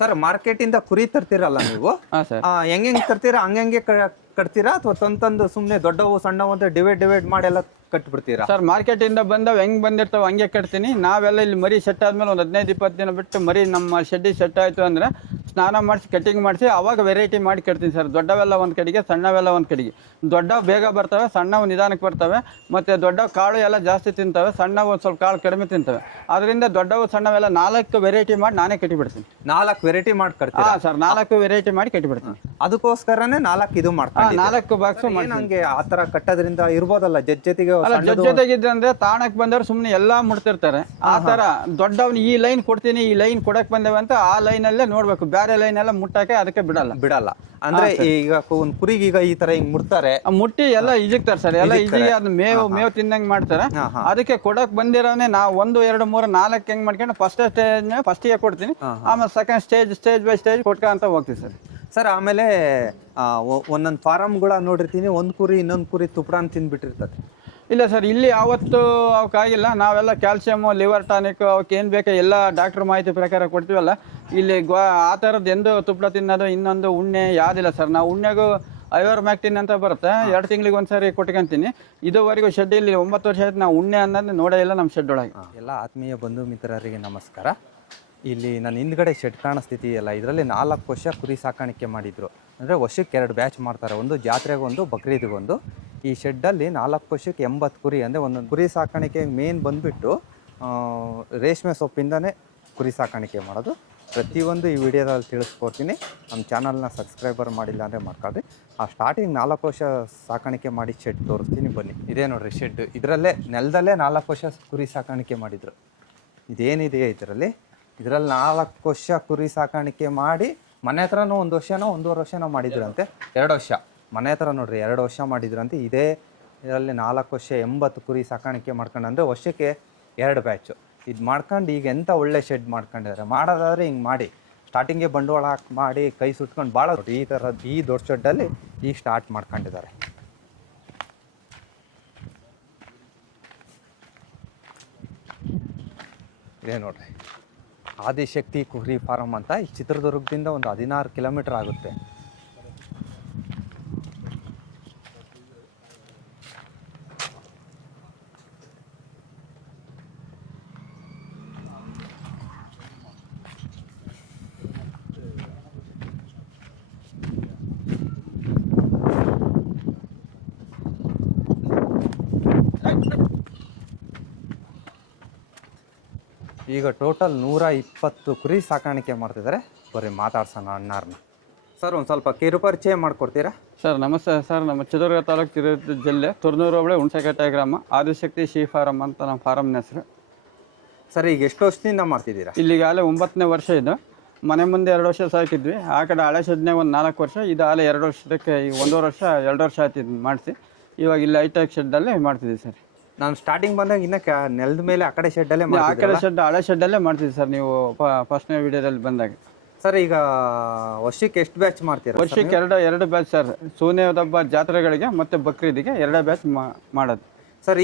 Sir market ಇಂದ ಕುರಿ ತರ್ತೀರಲ್ಲ ನೀವು ಹಾಂ ಸರ್. ಹೆಂಗ್ ತರ್ತೀರಾ ಹಂಗೆ ಕಟ್ತೀರಾ ಅಥವಾ ತಂದು ಸುಮ್ನೆ ದೊಡ್ಡವು ಸಣ್ಣವು ಅಂತ ಡಿವೈಡ್ ಮಾಡಿ ಎಲ್ಲ ಕಟ್ಬಿಡ್ತೀರಾ? ಸರ್ ಮಾರ್ಕೆಟಿಂದ ಬಂದವು ಹೆಂಗೆ ಬಂದಿರ್ತಾವೆ ಹಂಗೆ ಕಟ್ತೀನಿ. ನಾವೆಲ್ಲ ಇಲ್ಲಿ ಮರಿ ಸೆಟ್ ಆದ್ಮೇಲೆ ಒಂದು 15-20 ದಿನ ಬಿಟ್ಟು ಮರಿ ನಮ್ಮ ಶೆಡ್ಡಿಗೆ ಸೆಟ್ ಆಯಿತು ಅಂದರೆ ಸ್ನಾನ ಮಾಡಿಸಿ ಕಟಿಂಗ್ ಮಾಡಿಸಿ ಅವಾಗ ವೆರೈಟಿ ಮಾಡಿ ಕಟ್ತೀನಿ ಸರ್. ದೊಡ್ಡವೆಲ್ಲ ಒಂದು ಕಡೆಗೆ, ಸಣ್ಣವೆಲ್ಲ ಒಂದು ಕಡೆಗೆ. ದೊಡ್ಡವು ಬೇಗ ಬರ್ತವೆ, ಸಣ್ಣವು ನಿಧಾನಕ್ಕೆ ಬರ್ತವೆ. ಮತ್ತು ದೊಡ್ಡ ಕಾಳು ಎಲ್ಲ ಜಾಸ್ತಿ ತಿಂತವೆ, ಸಣ್ಣವು ಸ್ವಲ್ಪ ಕಾಳು ಕಡಿಮೆ ತಿಂತವೆ. ಅದರಿಂದ ದೊಡ್ಡವು ಸಣ್ಣವೆಲ್ಲ 4 ವೆರೈಟಿ ಮಾಡಿ ನಾನೇ ಕಟ್ಟಿಬಿಡ್ತೀನಿ. 4 ವೆರೈಟಿ ಮಾಡಿ ಕಟ್ತೀರಾ? ಹಾಂ ಸರ್, 4 ವೆರೈಟಿ ಮಾಡಿ ಕಟ್ಟಿಬಿಡ್ತೀನಿ. ಅದಕ್ಕೋಸ್ಕರನೇ 4 ಇದು ಮಾಡ್ತೀನಿ. 4 ಬಾಕ್ಸ್ ನಂಗೆ ಆ ತರ ಕಟ್ಟೋದ್ರಿಂದ ಇರ್ಬೋದಲ್ಲ ಜೊತೆಗೆ ಜೊತೆಗಿದ್ರೆ ತಾಣಕ್ಕೆ ಬಂದವ್ರು ಸುಮ್ಮನೆ ಎಲ್ಲಾ ಮುಡ್ತಿರ್ತಾರೆ. ಆ ತರ ದೊಡ್ಡವ್ನು ಈ ಲೈನ್ ಕೊಡ್ತೀನಿ, ಈ ಲೈನ್ ಕೊಡಕ್ ಬಂದೇವೆ ಅಂತ ಆ ಲೈನಲ್ಲೇ ನೋಡ್ಬೇಕು. ಬೇರೆ ಲೈನ್ ಎಲ್ಲ ಮುಟ್ಟಕ್ಕೆ ಅದಕ್ಕೆ ಬಿಡಲ್ಲ. ಅಂದ್ರೆ ಈಗ ಒಂದ್ ಕುರಿಗೆ ಈಗ ಈ ತರ ಹಿಂಗ್ ಮುಡ್ತಾರೆ, ಮುಟ್ಟಿ ಎಲ್ಲ ಇಜಿಕ್ತಾರೆ ಸರ್. ಎಲ್ಲ ಇಜಿಗೆ ಅದು ಮೇವು ತಿನ್ನಂಗ್ ಮಾಡ್ತಾರೆ. ಅದಕ್ಕೆ ಕೊಡಕ್ ಬಂದಿರೋನೆ ನಾವು 1, 2, 3, 4 ಹೆಂಗ್ ಮಾಡ್ಕೊಂಡು ಫಸ್ಟಿಗೆ ಕೊಡ್ತೀನಿ. ಆಮೇಲೆ ಸೆಕೆಂಡ್ ಸ್ಟೇಜ್ ಬೈ ಸ್ಟೇಜ್ ಕೊಟ್ಕೊಂತ ಹೋಗ್ತೀವಿ ಸರ್. ಸರ್ ಆಮೇಲೆ ಒಂದೊಂದು ಫಾರಮ್ಗಳ ನೋಡಿರ್ತೀನಿ, ಒಂದು ಕುರಿ ಇನ್ನೊಂದು ಕುರಿ ತುಪ್ಪಡಾನ್ ತಿಂದ್ಬಿಟ್ಟಿರ್ತದೆ. ಇಲ್ಲ ಸರ್, ಇಲ್ಲಿ ಯಾವತ್ತು ಅವಕ್ಕಾಗಿಲ್ಲ. ನಾವೆಲ್ಲ ಕ್ಯಾಲ್ಸಿಯಮ್, ಲಿವರ್ ಟಾನಿಕ್ ಅವಕ್ಕೆ ಏನು ಬೇಕೋ ಎಲ್ಲ ಡಾಕ್ಟ್ರ್ ಮಾಹಿತಿ ಪ್ರಕಾರ ಕೊಡ್ತೀವಲ್ಲ. ಇಲ್ಲಿ ಆ ಥರದ್ದು ಎಂದು ತುಪ್ಪಡ ತಿನ್ನೋದು ಇನ್ನೊಂದು ಉಣ್ಣೆ ಯಾವುದಿಲ್ಲ ಸರ್. ನಾವು ಉಣ್ಣೆಗೂ ಐವರ್ಮ್ಯಾಕ್ಟಿನ್ ಅಂತ ಬರುತ್ತೆ, 2 ತಿಂಗಳಿಗೆ ಒಂದ್ಸರಿ ಕೊಟ್ಕೊಂತೀನಿ. ಇದುವರೆಗೂ ಶೆಡ್ಡಲ್ಲಿ 9 ವರ್ಷ ಆಯ್ತು ನಾವು ಉಣ್ಣೆ ಅನ್ನೋದು ನೋಡೇ ಇಲ್ಲ ನಮ್ಮ ಶೆಡ್ ಒಳಗೆ. ಎಲ್ಲ ಆತ್ಮೀಯ ಬಂಧು ಮಿತ್ರರಿಗೆ ನಮಸ್ಕಾರ. ಇಲ್ಲಿ ನನ್ನ ಹಿಂದ್ಗಡೆ ಶೆಡ್ ಕಾಣಿಸ್ತಿದೆಯಲ್ಲ, ಇದರಲ್ಲಿ 4 ವರ್ಷ ಕುರಿ ಸಾಕಾಣಿಕೆ ಮಾಡಿದ್ರು. ಅಂದರೆ ವರ್ಷಕ್ಕೆ 2 ಬ್ಯಾಚ್ ಮಾಡ್ತಾರೆ, ಒಂದು ಜಾತ್ರೆಗೊಂದು ಬಕ್ರೀದಿಗೊಂದು. ಈ ಶೆಡ್ಡಲ್ಲಿ 4 ವರ್ಷಕ್ಕೆ 80 ಕುರಿ. ಅಂದರೆ ಒಂದೊಂದು ಕುರಿ ಸಾಕಾಣಿಕೆ ಮೇನ್ ಬಂದುಬಿಟ್ಟು ರೇಷ್ಮೆ ಸೊಪ್ಪಿಂದನೇ ಕುರಿ ಸಾಕಾಣಿಕೆ ಮಾಡೋದು. ಪ್ರತಿಯೊಂದು ಈ ವಿಡಿಯೋದಲ್ಲಿ ತಿಳಿಸ್ಕೊಡ್ತೀನಿ. ನಮ್ಮ ಚಾನಲ್ನ ಸಬ್ಸ್ಕ್ರೈಬರ್ ಮಾಡಿಲ್ಲ ಅಂದರೆ ಮಾಡ್ಕೊಳ್ರಿ. ಆ ಸ್ಟಾರ್ಟಿಂಗ್ 4 ವರ್ಷ ಸಾಕಾಣಿಕೆ ಮಾಡಿ ಶೆಡ್ ತೋರಿಸ್ತೀನಿ ಬನ್ನಿ. ಇದೇ ನೋಡಿರಿ ಶೆಡ್. ಇದರಲ್ಲೇ ನೆಲದಲ್ಲೇ 4 ವರ್ಷ ಕುರಿ ಸಾಕಾಣಿಕೆ ಮಾಡಿದರು. ಇದೇನಿದೆ ಇದರಲ್ಲಿ 4 ವರ್ಷ ಕುರಿ ಸಾಕಾಣಿಕೆ ಮಾಡಿ ಮನೆ ಹತ್ರನೂ 1 ವರ್ಷನೋ 1.5 ವರ್ಷನೋ ಮಾಡಿದ್ರಂತೆ. 2 ವರ್ಷ ಮನೆ ಹತ್ರ ನೋಡ್ರಿ 2 ವರ್ಷ ಮಾಡಿದ್ರಂತೆ. ಇದೇ ಇದರಲ್ಲಿ 4 ವರ್ಷ 80 ಕುರಿ ಸಾಕಾಣಿಕೆ ಮಾಡ್ಕೊಂಡು, ಅಂದರೆ ವರ್ಷಕ್ಕೆ 2 ಬ್ಯಾಚು ಇದು ಮಾಡ್ಕೊಂಡು ಈಗ ಎಂಥ ಒಳ್ಳೆ ಶೆಡ್ ಮಾಡ್ಕೊಂಡಿದ್ದಾರೆ. ಮಾಡೋದಾದರೆ ಹಿಂಗೆ ಮಾಡಿ ಸ್ಟಾರ್ಟಿಂಗೇ ಬಂಡವಾಳ ಹಾಕಿ ಮಾಡಿ ಕೈ ಸುಟ್ಕೊಂಡು ಭಾಳ ಈ ಥರದ್ದು ಈ ದೊಡ್ಡ ಶೆಡ್ಡಲ್ಲಿ ಈಗ ಸ್ಟಾರ್ಟ್ ಮಾಡ್ಕೊಂಡಿದ್ದಾರೆ. ಇದೇ ನೋಡ್ರಿ ಆದಿಶಕ್ತಿ ಕುರಿ ಫಾರಮ್ ಅಂತ. ಈ ಚಿತ್ರದುರ್ಗದಿಂದ ಒಂದು 16 ಕಿಲೋಮೀಟರ್ ಆಗುತ್ತೆ. ಈಗ ಟೋಟಲ್ 120 ಕುರಿ ಸಾಕಾಣಿಕೆ ಮಾಡ್ತಿದ್ದಾರೆ. ಬರೀ ಮಾತಾಡ್ಸೋಣ ಅಣ್ಣಾರನ್ನ. ಸರ್ ಒಂದು ಸ್ವಲ್ಪ ಕಿರು ಪರಿಚಯ ಮಾಡಿಕೊಡ್ತೀರಾ? ಸರ್ ನಮಸ್ತೆ ಸರ್. ನಮ್ಮ ಚಿತ್ರದುರ್ಗ ತಾಲೂಕು ಚಿತ್ರದುರ್ಗ ಜಿಲ್ಲೆ ತುರ್ನೂರು ಹೋಬಳಿ ಹುಣಸೆಕಟ್ಟೆ ಗ್ರಾಮ, ಆದಿಶಕ್ತಿ ಶೀ ಫಾರಮ್ ಅಂತ ನಮ್ಮ ಫಾರಮ್ನ ಹೆಸರು. ಸರ್ ಈಗ ಎಷ್ಟು ವರ್ಷದಿಂದ ಮಾಡ್ತಿದ್ದೀರಾ? ಇಲ್ಲಿಗಾಗಲೇ 9ನೇ ವರ್ಷ ಇದು. ಮನೆ ಮುಂದೆ 2 ವರ್ಷ ಸಾಕಿದ್ವಿ. ಆ ಕಡೆ ಹಳೆ ಶೆಡ್ನೇ ಒಂದು 4 ವರ್ಷ. ಇದು ಆಲೆ 2 ವರ್ಷಕ್ಕೆ ಈಗ 1.5 ವರ್ಷ 2 ವರ್ಷ ಆಯ್ತು ಇದು ಮಾಡಿಸಿ. ಇವಾಗ ಇಲ್ಲಿ ಹೈಟೆಕ್ ಶೆಡ್ಡಲ್ಲೇ ಮಾಡ್ತಿದ್ದೀವಿ ಸರ್. ನಾನು ಸ್ಟಾರ್ಟಿಂಗ್ ಬಂದಾಗ ಇನ್ನೂ ನೆಲದ ಮೇಲೆ ಆ ಕಡೆ ಶೆಡ್ಡಲ್ಲೇ ಆ ಕಡೆ ಶೆಡ್ ಹಳೆ ಶೆಡ್ಡಲ್ಲೇ ಮಾಡ್ತಿದ್ವಿ ಸರ್ ನೀವು ಫಸ್ಟ್ನೇ ವಿಡಿಯೋದಲ್ಲಿ ಬಂದಾಗ. ಸರ್ ಈಗ ವರ್ಷಕ್ಕೆ ಎಷ್ಟು ಬ್ಯಾಚ್ ಮಾಡ್ತೀರಾ? ವರ್ಷಕ್ಕೆ 2 ಬ್ಯಾಚ್ ಸರ್. ಸೂನೆ ಹಬ್ಬ ಜಾತ್ರೆಗಳಿಗೆ ಮತ್ತು ಬಕ್ರೀದಿಗೆ 2 ಬ್ಯಾಚ್ ಮಾಡೋದು ಸರ್.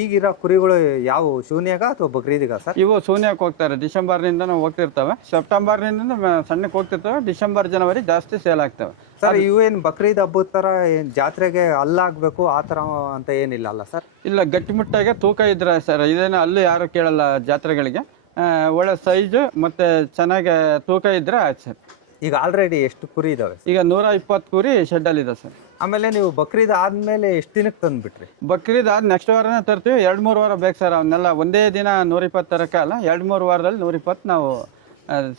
ಈಗಿರೋ ಕುರಿಗಳು ಯಾವ ಶೂನ್ಯಾಗ ಅಥವಾ ಬಕ್ರೀದಿಗ ಸರ್? ಇವು ಶೂನ್ಯಕ್ಕೆ ಹೋಗ್ತಾರೆ. ಡಿಸೆಂಬರ್ನಿಂದ ನಾವು ಹೋಗ್ತಿರ್ತವೆ. ಸೆಪ್ಟೆಂಬರ್ನಿಂದ ಸಣ್ಣಕ್ಕೆ ಹೋಗ್ತಿರ್ತವೆ. ಡಿಸೆಂಬರ್ ಜನವರಿ ಜಾಸ್ತಿ ಸೇಲ್ ಆಗ್ತವೆ ಸರ್. ಇವೇನು ಬಕ್ರೀದ್ ಹಬ್ಬದ ಥರ ಏನು ಜಾತ್ರೆಗೆ ಅಲ್ಲಾಗಬೇಕು ಆ ಥರ ಅಂತ ಏನಿಲ್ಲ ಅಲ್ಲ ಸರ್? ಇಲ್ಲ, ಗಟ್ಟಿಮುಟ್ಟಾಗೆ ತೂಕ ಇದ್ರೆ ಸರ್. ಇದೇನು ಅಲ್ಲೂ ಯಾರು ಕೇಳಲ್ಲ ಜಾತ್ರೆಗಳಿಗೆ. ಒಳ್ಳೆ ಸೈಜು ಮತ್ತು ಚೆನ್ನಾಗಿ ತೂಕ ಇದ್ರೆ ಆಯ್ತು ಸರ್. ಈಗ ಆಲ್ರೆಡಿ ಎಷ್ಟು ಕುರಿ ಇದಾವೆ? ಈಗ 120 ಕುರಿ ಶೆಡ್ಡಲ್ಲಿದೆ ಸರ್. ಆಮೇಲೆ ನೀವು ಬಕ್ರೀದ್ ಆದಮೇಲೆ ಎಷ್ಟು ದಿನಕ್ಕೆ ತಂದುಬಿಟ್ರಿ? ಬಕ್ರೀದ್ ಆದ ನೆಕ್ಸ್ಟ್ ವಾರನೇ ತರ್ತೀವಿ. 2-3 ವಾರ ಬೇಕು ಸರ್. ಅವನ್ನೆಲ್ಲ ಒಂದೇ ದಿನ 120 ತರಕ್ಕಲ್ಲ, 2-3 ವಾರದಲ್ಲಿ 120 ನಾವು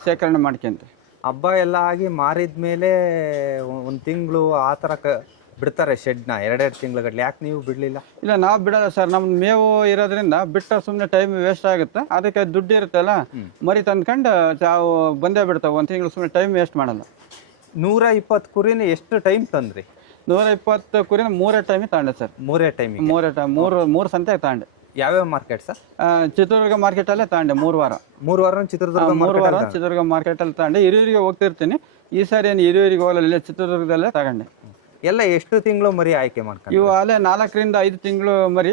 ಶೇಖರಣೆ ಮಾಡ್ಕೊಂತೀವಿ. ಹಬ್ಬ ಎಲ್ಲ ಆಗಿ ಮಾರಿದ ಮೇಲೆ 1 ತಿಂಗಳು ಆ ಥರ ಬಿಡ್ತಾರೆ ಶೆಡ್ನ, 2-2 ತಿಂಗಳ. ಯಾಕೆ ನೀವು ಬಿಡಲಿಲ್ಲ? ಇಲ್ಲ, ನಾವು ಬಿಡಲ್ಲ ಸರ್. ನಮ್ಮ ಮೇವು ಇರೋದ್ರಿಂದ ಬಿಟ್ಟ ಸುಮ್ಮನೆ ಟೈಮ್ ವೇಸ್ಟ್ ಆಗುತ್ತೆ. ಅದಕ್ಕೆ ದುಡ್ಡು ಇರುತ್ತಲ್ಲ, ಮರಿ ತಂದ್ಕೊಂಡು ನಾವು ಬಂದೇ ಬಿಡ್ತಾವೆ. 1 ತಿಂಗಳು ಸುಮ್ಮನೆ ಟೈಮ್ ವೇಸ್ಟ್ ಮಾಡಲ್ಲ. 120 ಕುರಿನ ಎಷ್ಟು ಟೈಮ್ ತಂದ್ರಿ? 120 ಕುರಿನ 3 ಟೈಮಿಗೆ ತಗೊಂಡೆ ಸರ್. 3 ಟೈಮಿಗೆ? 3 ಸಂತೆಗೆ ತಗೊಂಡೆ. ಯಾವ್ಯಾವ ಮಾರ್ಕೆಟ್ ಸರ್? ಚಿತ್ರದುರ್ಗ ಮಾರ್ಕೆಟಲ್ಲೇ ತಗೊಂಡೆ 3 ವಾರ. 3 ವಾರ ಚಿತ್ರದುರ್ಗ? 3 ವಾರ ಚಿತ್ರದುರ್ಗ ಮಾರ್ಕೆಟಲ್ಲಿ ತಗೊಂಡೆ. ಹಿರಿಯೂರಿಗೆ ಹೋಗ್ತಿರ್ತೀನಿ. ಈ ಸಾರಿ ಏನು ಹಿರಿಯೂರಿಗೆ ಹೋಗಲ್ಲ, ಇಲ್ಲೇ ಚಿತ್ರದುರ್ಗದಲ್ಲೇ ತಗೊಂಡೆ. ಎಲ್ಲ ಎಷ್ಟು ತಿಂಗಳು ಮರಿ ಆಯ್ಕೆ ಮಾಡ್ಕೊಂಡು? ಇವು ಅಲ್ಲೇ 4 ರಿಂದ 5 ತಿಂಗಳು ಮರಿ.